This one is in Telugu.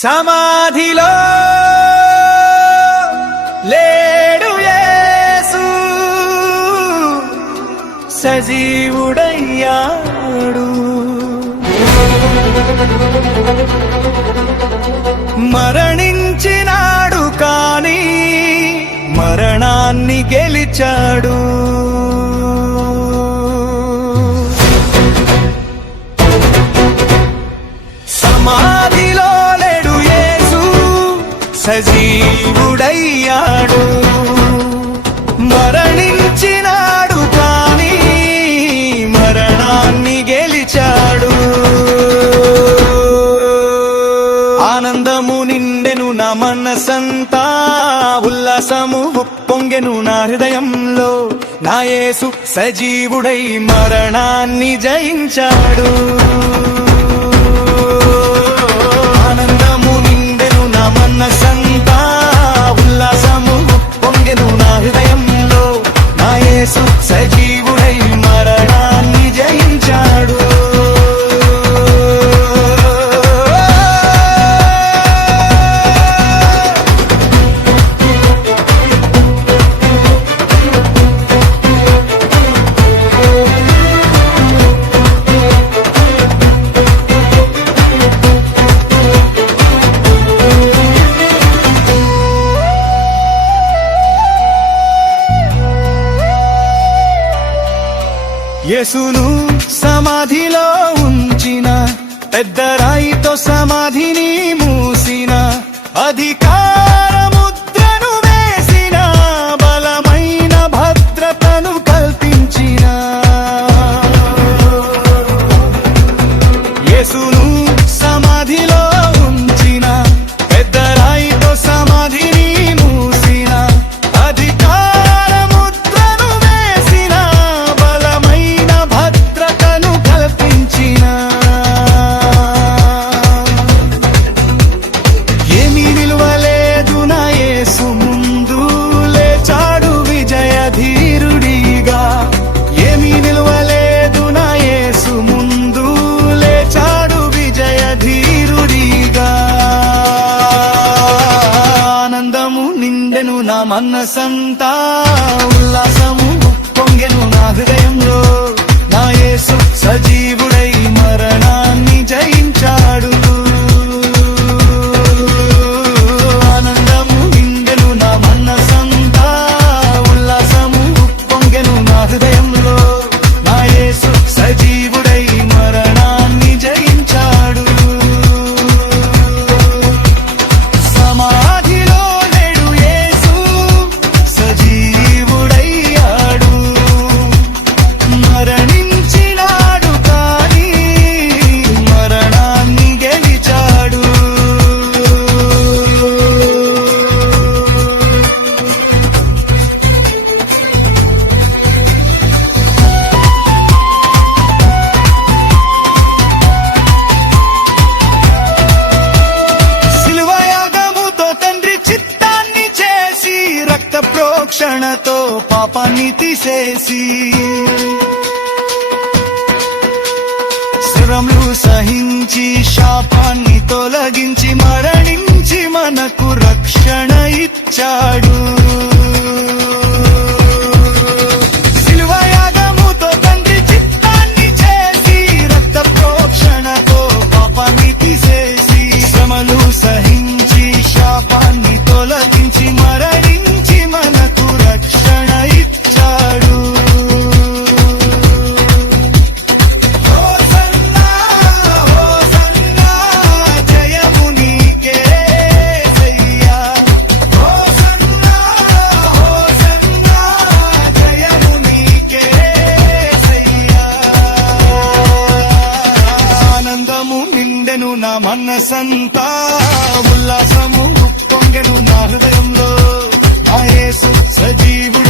సమాధిలో లేడు యేసు, సజీవుడయ్యాడు. మరణించినాడు కానీ మరణాన్ని గెలిచాడు. సమాధిలో లేడు యేసు, సజీవుడయ్యాడు. మరణించినాడు కానీ మరణాన్ని గెలిచాడు. ఆనందము నిండెను నా మనసంతా, ఉల్లాసము ఉప్పొంగెను నా హృదయంలో. నా యేసు సజీవుడై మరణాన్ని జయించాడు. ఆనందము నిండెను నా మనసంతా, ఉల్లాసము ఉప్పొంగెను నా హృదయంలో. నా యేసు సజీవుడై మరణాన్ని జయించాడు. యేసును సమాధిలో ఉంచిన, పెద్ద రాయితో సమాధిని మూసిన, అధికారముద్రను వేసిన, బలమైన భద్రతను కల్పించిన. యేసును సమాధిలో ఉంచిన, పెద్ద రాయితో సమాధిని మూసిన, అధికారముద్రను వేసిన, బలమైన భద్రతను కల్పించిన. ఏమీ నిలువలేదు నా యేసు ముందు, లేచాడు విజయధీరుడిగా. ఏమీ నిలువలేదు నా యేసు ముందు, లేచాడు విజయధీరుడిగా. ఆనందము నిండెను నా మనసంతా, ఉల్లాసము ఉప్పొంగెను నా హృదయంలో. నా యేసు సజీవుడై మరణాన్ని జయించాడు. ఆనందము నిండెను నా మనసంతా, ఉల్లాసము ఉప్పొంగెను నా హృదయంలో. నా యేసు సజీవుడై మరణాన్ని జయించాడు. సమాధిలో లేడు యేసు, సజీవుడయ్యాడు. మరణించినాడు కానీ మరణాన్ని గెలిచాడు. సిలువ యాగముతో తండ్రి చిత్తాన్ని చేసి, రక్త ప్రోక్షణతో పాపాన్ని తీసేసి, శ్రమలు సహించి శాపాన్ని తొలగించి, మరణించి మనకు రక్షణ ఇచ్చాడు. సిలువ యాగముతో తండ్రి చిత్తాన్ని చేసి, రక్త ప్రోక్షణతో పాపాన్ని తీసేసి, శ్రమలు సహించి శాపాన్ని తొలగించి, మరణించి మనకు రక్షణ ఇచ్చాడు. హోసన్నా హోసన్నా జయము నీకే యేసయ్యా. హోసన్నా హోసన్నా జయము నీకే యేసయ్యా. ఆనందము నిండెను నా మనసంతా, ఉల్లాసము ఉప్పొంగెను నా హృదయంలో. నా యేసు సజీవుడు